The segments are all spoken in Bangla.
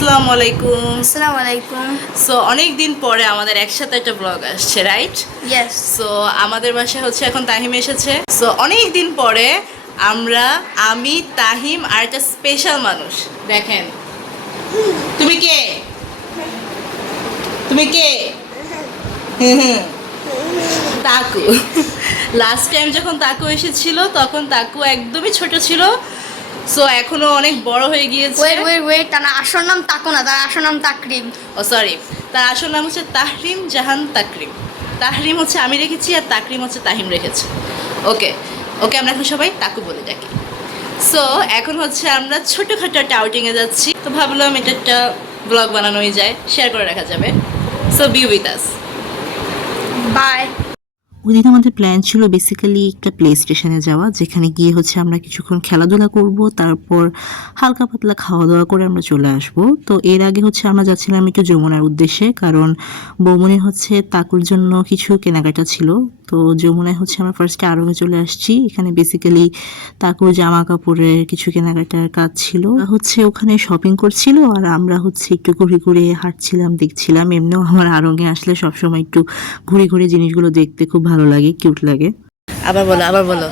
আসসালামু আলাইকুম। আসসালামু আলাইকুম। সো অনেক দিন পরে আমাদের একসাথে একটা ব্লগ আসছে, রাইট? ইয়েস। সো আমাদের বাসায় হচ্ছে এখন তাহিম এসেছে। সো অনেক দিন পরে আমি তাহিম আর একটা স্পেশাল মানুষ। দেখেন, তুমি কে? তুমি কে? তাকু। লাস্ট টাইম যখন তাকু এসেছিল তখন তাকু একদমই ছোট ছিল। সো এখনো অনেক বড় হয়ে গিয়েছে। ওয়েট, তার আসল নাম তাকু না, তার আসল নাম তাকরিম। ও সরি, তার আসল নাম হচ্ছে তাহরিম জাহান তাকরিম। তাহরিম হচ্ছে আমি রেখেছি আর তাকরিম হচ্ছে তাহিম রেখেছে। ওকে ওকে, আমরা এখন সবাই তাকু বলে ডাকি। সো এখন হচ্ছে আমরা ছোটোখাটো একটা আউটিংয়ে যাচ্ছি, তো ভাবলাম এটা একটা ব্লগ বানানোই যায়, শেয়ার করে রাখা যাবে। So be with us. Bye. ওই দিন আমাদের প্ল্যান ছিল বেসিক্যালি একটা প্লে স্টেশনে যাওয়া, যেখানে গিয়ে হচ্ছে আমরা কিছুক্ষণ খেলাধুলা করব, তারপর হালকা পাতলা খাওয়া দাওয়া করে আমরা চলে আসব। তো এর আগে হচ্ছে আমরা যাচ্ছিলাম একটু যমুনার উদ্দেশ্যে, কারণ বৌমনির হচ্ছে তাকুর জন্য কিছু কেনাকাটা ছিল। তো যমুনায় হচ্ছে আমরা ফার্স্টে আরঙে চলে আসছি। এখানে বেসিক্যালি তাকুর জামা কাপড়ের কিছু কেনাকাটার কাজ ছিল, হচ্ছে ওখানে শপিং করছিল আর আমরা হচ্ছে একটু ঘুরে ঘুরে হাঁটছিলাম, দেখছিলাম। এমনিও আমার আরঙে আসলে সবসময় একটু ঘুরে ঘুরে জিনিসগুলো দেখতে খুব ভালো লাগে, কিউট লাগে। আবার বলো।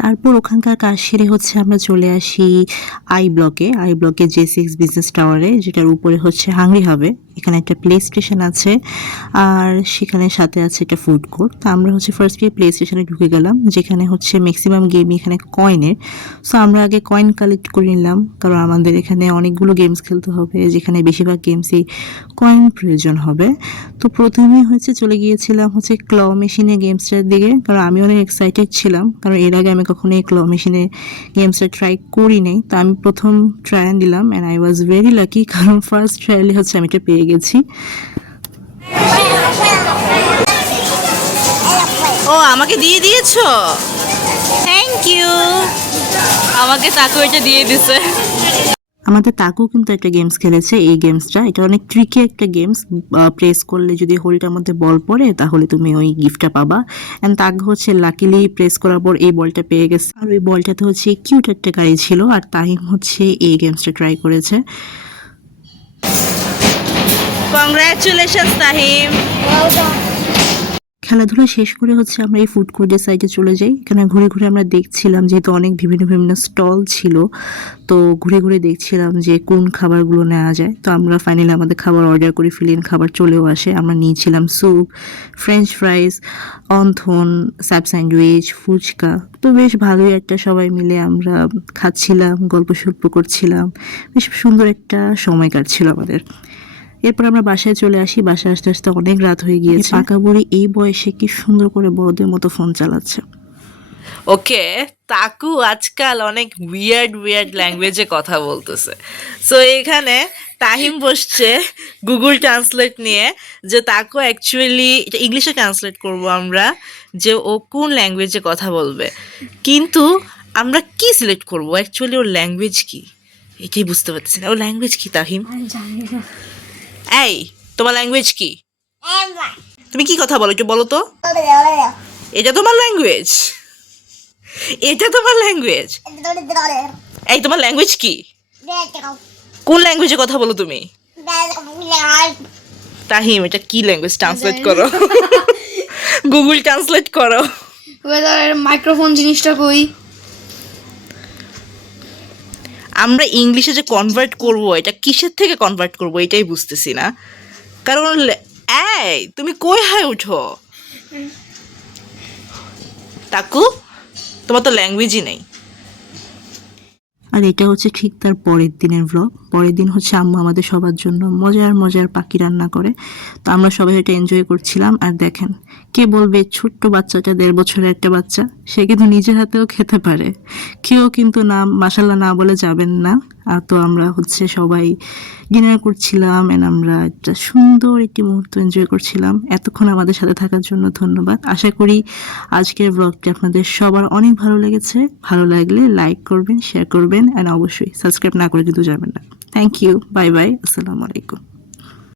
তারপর ওখানকার কাজ সেরে হচ্ছে আমরা চলে আসি আই ব্লকে J6 বিজনেস টাওয়ারে, যেটার উপরে হচ্ছে হাংরি হবে। এখানে একটা প্লে স্টেশন আছে আর সেখানে সাথে আছে একটা ফুড কোর্ট। তো আমরা হচ্ছে ফার্স্টে প্লে স্টেশনে ঢুকে গেলাম, যেখানে হচ্ছে ম্যাক্সিমাম গেমই এখানে কয়েনের। সো আমরা আগে কয়েন কালেক্ট করে নিলাম, কারণ আমাদের এখানে অনেকগুলো গেমস খেলতে হবে, যেখানে বেশিরভাগ গেমসই কয়েন প্রয়োজন হবে। তো প্রথমে হচ্ছে চলে গিয়েছিলাম হচ্ছে ক্ল মেশিনে গেমসটার দিকে, কারণ আমি অনেক এক্সাইটেড ছিলাম, কারণ এর আগে আমি কখনো এই ক্ল মেশিনে গেমসটা ট্রাই করি নাই। তো আমি প্রথম ট্রায়াল দিলাম and I was very lucky, কারণ ফার্স্ট ট্রায়ালে হচ্ছে আমি এটা পেয়ে গেছি। ও, আমাকে দিয়ে দিয়েছো, থ্যাংক ইউ। আমাকে তাকু এটা দিয়ে দিছে। আমাদের তাকু কিন্তু একটা গেমস খেলেছে, এই গেমসটা এটা অনেক ট্রিকি একটা গেমস। প্রেস করলে যদি হোলটার মধ্যে বল পড়ে তাহলে তুমি ওই গিফটটা পাবা। অ্যান্ড তাকু হচ্ছে লাকিলি প্রেস করার পর এই বলটা পেয়ে গেছে, আর ওই বলটাতে হচ্ছে কিউট একটা গাড়ি ছিল। আর তাহিম হচ্ছে এই গেমসটা ট্রাই করেছে। কংগ্রাচুলেশনস তাহিম। খেলাধুলা শেষ করে হচ্ছে আমরা এই ফুড কোর্টের সাইডে চলে যাই। এখানে ঘুরে ঘুরে আমরা দেখছিলাম, যেহেতু অনেক বিভিন্ন স্টল ছিল, তো ঘুরে ঘুরে দেখছিলাম যে কোন খাবারগুলো নেওয়া যায়। তো আমরা ফাইনালি আমাদের খাবার অর্ডার করে ফেলেন, খাবার চলেও আসে। আমরা নিয়েছিলাম স্যুপ, ফ্রেঞ্চ ফ্রাইজ, অন্থন, স্যাপ স্যান্ডউইচ, ফুচকা। তো বেশ ভালোই একটা সবাই মিলে আমরা খাচ্ছিলাম, গল্প সল্প করছিলাম, বেশ সুন্দর একটা সময় কাটছিল আমাদের। এরপর আমরা বাসায় চলে আসি। বাসায় আসতে আসতে অনেক রাত হয়ে গিয়েছে। পাকা বুড়ি এই বয়সে কি সুন্দর করে বড়দের মতো ফোন চালাচ্ছে। ওকে, তাকু আজকাল অনেক উইয়ার্ড ল্যাঙ্গুয়েজে কথা বলতেছে। সো এখানে তাহিম বসছে গুগল ট্রান্সলেট নিয়ে, যে তাকু অ্যাকচুয়ালি এটা ইংলিশে ট্রান্সলেট করব আমরা, যে ও কোন ল্যাঙ্গুয়েজে কথা বলবে। কিন্তু আমরা কি সিলেক্ট করব, অ্যাকচুয়ালি ওর ল্যাঙ্গুয়েজ কি এটাই বুঝতে পারতেছি না। ওর ল্যাঙ্গুয়েজ কি তাহিম? এই, তোমার ল্যাঙ্গুয়েজ কি? তুমি কি কথা বলো একটু বলো তো। এটা তোমার ল্যাঙ্গুয়েজ? এটা তোমার ল্যাঙ্গুয়েজ? এই, তোমার ল্যাঙ্গুয়েজ কি? কোন ল্যাঙ্গুয়েজে কথা বলো তুমি? তাহিম, এটা কি ল্যাঙ্গুয়েজ? ট্রান্সলেট করো, গুগল ট্রান্সলেট করো। মাইক্রোফোন জিনিসটা কই? আমরা ইংলিশে যে কনভার্ট করব, এটা কিসের থেকে কনভার্ট করব এটাই বুঝতেছি না। কারণ এই তুমি কই হাই উঠো তাকু, তোমার তো ল্যাঙ্গুয়েজই নেই। আর এটা হচ্ছে ঠিক তার পরের দিনের ব্লগ। পরের দিন হচ্ছে আম্মু আমাদের সবার জন্য মজার পাখি রান্না করে। তো আমরা সবাই এটা এনজয় করছিলাম। আর দেখেন, কে বলবে ছোট্ট বাচ্চাটা, 1.5 বছরের একটা বাচ্চা, সে কিন্তু নিজের হাতেও খেতে পারে। কেউ কিন্তু না মাশাল্লাহ না বলে যাবেন না। আর তো আমরা হচ্ছে সবাই ডিনার করছিলাম এন্ড আমরা একটা সুন্দর একটি মুহূর্ত এনজয় করছিলাম। এতক্ষণ আমাদের সাথে থাকার জন্য ধন্যবাদ। আশা করি আজকের ব্লগটি আপনাদের সবার অনেক ভালো লেগেছে। ভালো লাগলে লাইক করবেন, শেয়ার করবেন অ্যান্ড অবশ্যই সাবস্ক্রাইব না করে কিন্তু যাবেন না। থ্যাংক ইউ, বাই বাই, আসসালামু আলাইকুম।